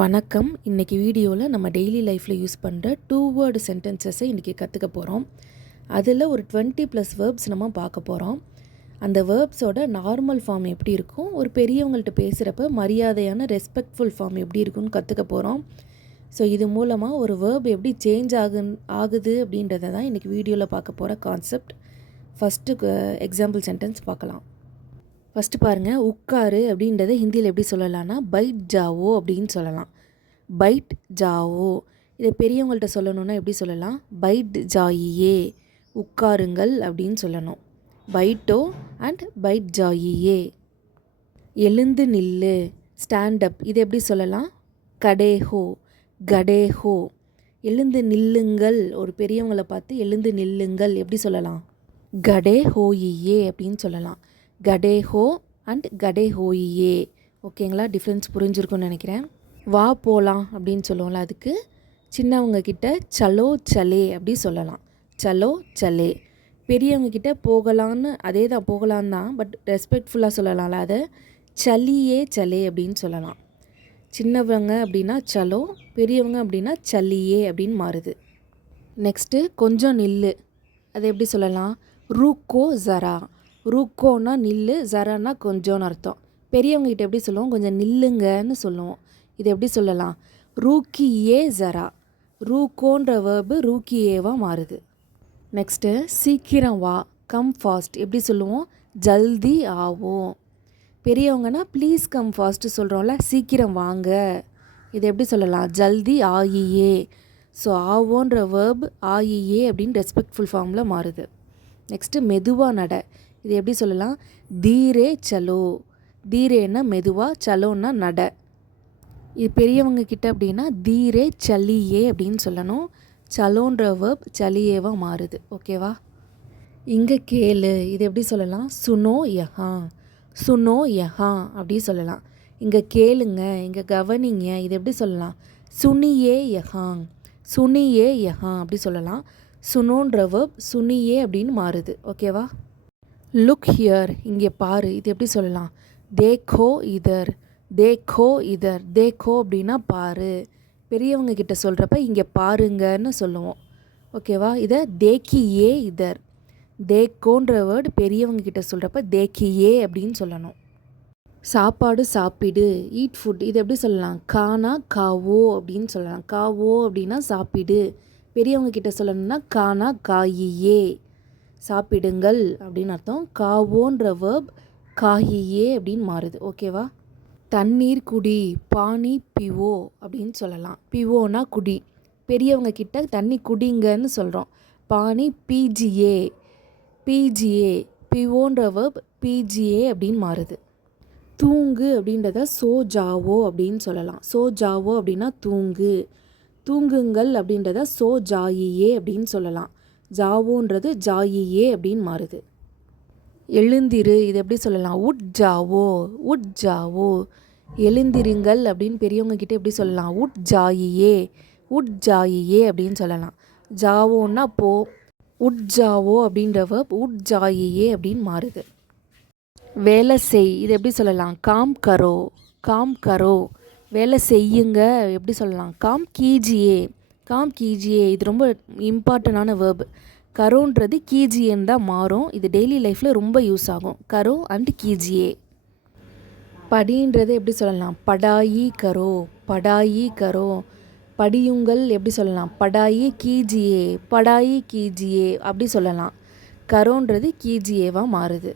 வணக்கம். இன்றைக்கி வீடியோவில் நம்ம டெய்லி லைஃப்பில் யூஸ் பண்ணுற 2 வேர்டு சென்டென்சஸை இன்றைக்கி கற்றுக்க போகிறோம். அதில் ஒரு 20+ வேர்ப்ஸ் நம்ம பார்க்க போகிறோம். அந்த வேர்ப்ஸோட நார்மல் ஃபார்ம் எப்படி இருக்கும், ஒரு பெரியவங்கள்ட்ட பேசுகிறப்ப மரியாதையான ரெஸ்பெக்ட்ஃபுல் ஃபார்ம் எப்படி இருக்குன்னு கற்றுக்க போகிறோம். ஸோ இது மூலமாக ஒரு வேர்ப் எப்படி சேஞ்ச் ஆகுது அப்படின்றத தான் இன்றைக்கி வீடியோவில் பார்க்க போகிற கான்செப்ட். ஃபஸ்ட்டு எக்ஸாம்பிள் சென்டென்ஸ் பார்க்கலாம். ஃபஸ்ட்டு பாருங்கள், உட்காரு அப்படின்றத ஹிந்தியில் எப்படி சொல்லலாம்னா பைட் ஜாவோ அப்படின்னு சொல்லலாம். Byte Zhao. இதை பெரியவங்கள்ட்ட சொல்லணுன்னா எப்படி சொல்லலாம், பைட் ஜாயியே, உட்காருங்கள் அப்படின்னு சொல்லணும். பைட்டோ அண்ட் பைட் ஜாயியே. எழுந்து நில்லு, ஸ்டாண்டப், இதை எப்படி சொல்லலாம், கடேஹோ, கடேஹோ. எழுந்து நில்லுங்கள், ஒரு பெரியவங்களை பார்த்து எழுந்து நில்லுங்கள் எப்படி சொல்லலாம், கடே ஹோயியே அப்படின்னு சொல்லலாம். கடே ஹோ அண்ட் கடே ஹோயியே. ஓகேங்களா, டிஃப்ரென்ஸ் புரிஞ்சிருக்குன்னு நினைக்கிறேன். வா போகலாம் அப்படின்னு சொல்லுவோம்ல, அதுக்கு சின்னவங்க கிட்ட சலோ சலே அப்படி சொல்லலாம். சலோ சலே. பெரியவங்க கிட்ட போகலான்னு, அதே தான் போகலான் தான், பட் ரெஸ்பெக்ட்ஃபுல்லாக சொல்லலாம்ல, அதை சலியே சலே அப்படின்னு சொல்லலாம். சின்னவங்க அப்படின்னா சலோ, பெரியவங்க அப்படின்னா சல்லியே அப்படின்னு மாறுது. நெக்ஸ்ட்டு கொஞ்சம் நில்லு, அதை எப்படி சொல்லலாம், ரூக்கோ ஜரா. ரூக்கோன்னா நில்லு, ஜரானா கொஞ்சம்னு அர்த்தம். பெரியவங்ககிட்ட எப்படி சொல்லுவோம், கொஞ்சம் நில்லுங்கன்னு சொல்லுவோம். இது எப்படி சொல்லலாம், ரூக்கியே ஜரா. ரூக்கோன்ற வேர்பு ரூக்கியேவாக மாறுது. நெக்ஸ்ட்டு சீக்கிரம் வா, கம் ஃபாஸ்ட், எப்படி சொல்லுவோம், ஜல்தி ஆவோம். பெரியவங்கன்னா ப்ளீஸ் கம் ஃபாஸ்ட்டு சொல்கிறோம்ல, சீக்கிரம் வாங்க. இது எப்படி சொல்லலாம், ஜல்தி ஆயியே. ஸோ ஆவோன்ற வேர்ப் ஆயியே அப்படின்னு ரெஸ்பெக்ட்ஃபுல் ஃபார்மில் மாறுது. நெக்ஸ்ட்டு மெதுவாக நட, இது எப்படி சொல்லலாம், தீரே சலோ. தீரேன்னா மெதுவாக, சலோன்னா நட. இது பெரியவங்க கிட்ட அப்படின்னா தீரே சலியே அப்படின்னு சொல்லணும். சலோன்ற வேர்ப் சலியேவாக மாறுது. ஓகேவா. இங்கே கேளு, இது எப்படி சொல்லலாம், சுனோ யஹா. சுனோ யஹா அப்படி சொல்லலாம். இங்கே கேளுங்க, இங்கே கவனிங்க, இது எப்படி சொல்லலாம், சுனியே யஹாங். சுனியே யஹா அப்படி சொல்லலாம். சுனோன்ற வேர்ப் சுனியே அப்படின்னு மாறுது. ஓகேவா. லுக் ஹியர், இங்கே பாரு, இது எப்படி சொல்லலாம், தேக்கோ இதர். தேக்கோ இதர். தேக்கோ அப்படின்னா பாரு. பெரியவங்க கிட்ட சொல்கிறப்ப இங்கே பாருங்கன்னு சொல்லுவோம். ஓகேவா. இதை தேக்கியே இதர். தேக்கோன்ற வேர்டு பெரியவங்க கிட்ட சொல்கிறப்ப தேக்கியே அப்படின்னு சொல்லணும். சாப்பாடு சாப்பிடு, ஈட் ஃபுட், இது எப்படி சொல்லலாம், கானா காவோ அப்படின்னு சொல்லலாம். காவோ அப்படின்னா சாப்பிடு. பெரியவங்க கிட்ட சொல்லணும்னா கானா காயியே, சாப்பிடுங்கள் அப்படின்னு அர்த்தம். காவோன்ற வேர்ப் காயியே அப்படின்னு மாறுது. ஓகேவா. தண்ணீர் குடி, பானி பிவோ அப்படின்னு சொல்லலாம். பிவோனா குடி. பெரியவங்க கிட்ட தண்ணி குடிங்கன்னு சொல்கிறோம். பானி பிஜிஏ. பிஜிஏ. பிவோன்ற வேர்ப் பிஜிஏ அப்படின்னு மாறுது. தூங்கு அப்படின்றத சோ ஜாவோ அப்படின்னு சொல்லலாம். சோ ஜாவோ அப்படின்னா தூங்கு. தூங்குங்கள் அப்படின்றத சோ ஜாயியே அப்படின்னு சொல்லலாம். ஜாவோன்றது ஜாயியே அப்படின்னு மாறுது. எழுந்திரு, இது எப்படி சொல்லலாம், உட் ஜாவோ. உட் ஜாவோ. எழுந்திருங்கள் அப்படின்னு பெரியவங்க கிட்டே எப்படி சொல்லலாம், உட் ஜாயியே. உட் ஜாயியே அப்படின்னு சொல்லலாம். ஜாவோன்னா போ. உட் ஜாவோ அப்படின்ற வேர்ப் உட் ஜாயியே அப்படின்னு மாறுது. வேலை செய், இது எப்படி சொல்லலாம், காம் கரோ. காம் கரோ. வேலை செய்யுங்க எப்படி சொல்லலாம், காம் கீஜியே. காம் கீஜியே. இது ரொம்ப இம்பார்ட்டண்டான வேர்ப். கரோன்றது கீஜியேன்னு தான் மாறும். இது டெய்லி லைஃப்பில் ரொம்ப யூஸ் ஆகும். கரோ அண்ட் கீஜியே. படின்றது எப்படி சொல்லலாம், படாயி கரோ. படாயி கரோ. படியுங்கள் எப்படி சொல்லலாம், படாயி கீஜியே. படாயி கீஜியே அப்படி சொல்லலாம். கரோன்றது கீஜியேவாக மாறுது.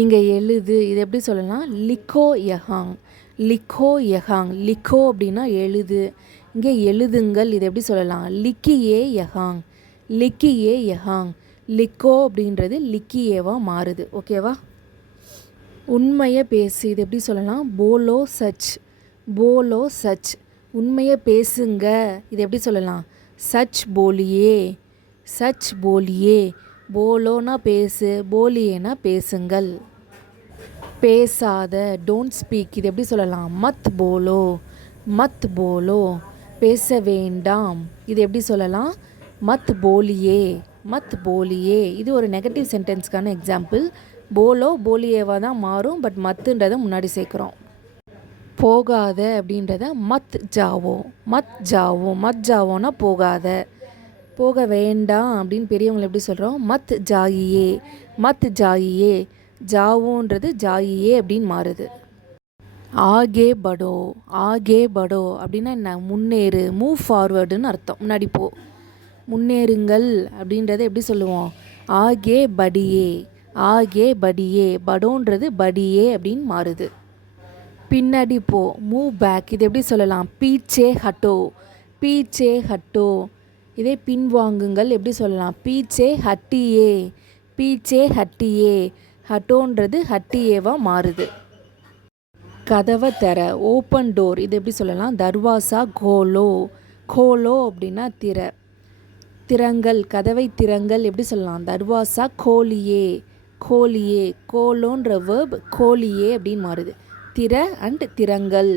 இங்கே எழுது, இது எப்படி சொல்லலாம், லிக்கோ யஹாங். லிக்கோ யஹாங். லிக்கோ அப்படின்னா எழுது. இங்கே எழுதுங்கள், இது எப்படி சொல்லலாம், லிக்கியே யஹாங். லிக்கியே யஹாங். லிக்கோ அப்படின்றது லிக்கியேவாக மாறுது. ஓகேவா. உண்மையை பேசு, இது எப்படி சொல்லலாம், போலோ சச். Polo such. உண்மையை பேசுங்க, இது எப்படி சொல்லலாம், சச் போலியே. சச் போலியே. போலோனா பேசு, போலியேனா பேசுங்கள். பேசாத, டோன்ட் ஸ்பீக், இது எப்படி சொல்லலாம், மத் போலோ. மத் போலோ. பேச வேண்டாம், இது எப்படி சொல்லலாம், மத் போலியே. மத் போலியே. இது ஒரு நெகட்டிவ் சென்டென்ஸ்க்கான எக்ஸாம்பிள். போலோ போலியேவாக தான் மாறும், பட் மத்துன்றதை முன்னாடி சேர்க்குறோம். போகாத அப்படின்றத மத் ஜாவோ, மத் ஜாவோ, மத் ஜாவோன்னா போகாத, போக வேண்டாம் அப்படின்னு பெரியவங்களை எப்படி சொல்கிறோம், மத் ஜாயியே, மத் ஜாயியே. ஜாவோன்றது ஜாயியே அப்படின்னு மாறுது. ஆகே படோ, ஆகே படோ அப்படின்னா என்ன, முன்னேறு, மூவ் ஃபார்வர்டுன்னு அர்த்தம். முன்னாடி போ, முன்னேறுங்கள் அப்படின்றத எப்படி சொல்லுவோம், ஆகே படியே, ஆகே படியே. படோன்றது படியே அப்படின்னு மாறுது. பின்னாடி போ, மூவ் பேக், இது எப்படி சொல்லலாம், பீச்சே ஹட்டோ, பீச்சே ஹட்டோ. இதே பின்வாங்குங்கள் எப்படி சொல்லலாம், பீச்சே ஹட்டியே, பீச்சே ஹட்டியே. ஹட்டோன்றது ஹட்டியேவாக மாறுது. கதவை தர, ஓப்பன் டோர், இது எப்படி சொல்லலாம், தர்வாசா கோலோ, கோலோ அப்படின்னா திற, திறங்கள், கதவை திறங்கள் எப்படி சொல்லலாம், தர்வாசா கோலியே, கோலியே. கோலோன்ற வேர்ப் கோலியே அப்படின்னு மாறுது. திற அண்ட் திறங்கள்.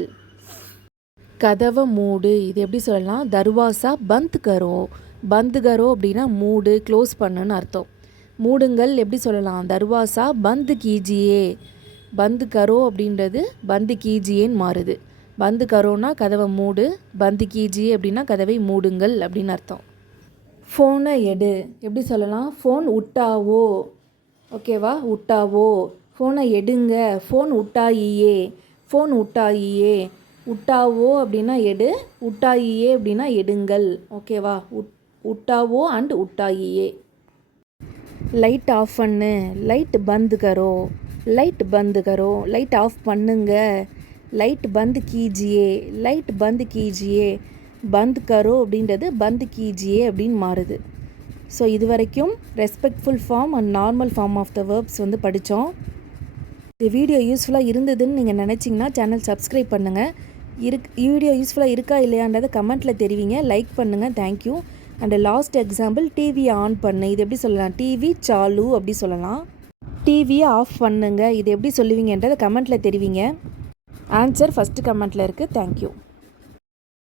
கதவை மூடு, இது எப்படி சொல்லலாம், தர்வாசா பந்த் கரோ, பந்த் கரோ அப்படின்னா மூடு, க்ளோஸ் பண்ணுன்னு அர்த்தம். மூடுங்கள் எப்படி சொல்லலாம், தர்வாசா பந்த் கீஜியே, பந்த் கரோ அப்படின்றது பந்த் கீஜியேன்னு மாறுது. பந்த் கரோனா கதவை மூடு, பந்த் கீஜியே அப்படின்னா கதவை மூடுங்கள் அப்படின்னு அர்த்தம். ஃபோனை எடு, எப்படி சொல்லலாம், ஃபோன் உட்டாவோ, ஓகேவா, உட்டாவோ. ஃபோனை எடுங்க, ஃபோன் உட்டாயியே, ஃபோன் உட்டாயியே. உட்டாவோ அப்படின்னா எடு, உட்டாயியே அப்படின்னா எடுங்கள், ஓகேவா. உட்டாவோ அண்ட் உட்டாயியே. லைட் ஆஃப் பண்ணு, லைட் பந்து கரோ, லைட் பந்து கரோ. லைட் ஆஃப் பண்ணுங்க, லைட் பந்து கீஜியே, லைட் பந்து கீஜியே. பந்த் கரோ அப்படின்றது பந்த் கீஜியே அப்படின்னு மாறுது. ஸோ இது வரைக்கும் respectful form and normal form of the verbs வந்து படித்தோம். இந்த வீடியோ யூஸ்ஃபுல்லாக இருந்ததுன்னு நீங்கள் நினச்சிங்கன்னா சேனல் சப்ஸ்கிரைப் பண்ணுங்கள். வீடியோ யூஸ்ஃபுல்லாக இருக்கா இல்லையான்றதை கமெண்ட்டில் தெரிவிங்க, லைக் பண்ணுங்கள். தேங்க்யூ. அண்ட் லாஸ்ட் எக்ஸாம்பிள், டிவியை ஆன் பண்ணு, இது எப்படி சொல்லலாம், டிவி சாலு அப்படி சொல்லலாம். டிவியை ஆஃப் பண்ணுங்க, இது எப்படி சொல்லுவீங்கன்றதை கமெண்ட்டில் தெரிவிங்க. ஆன்சர் ஃபஸ்ட்டு கமெண்ட்டில் இருக்குது. தேங்க்யூ.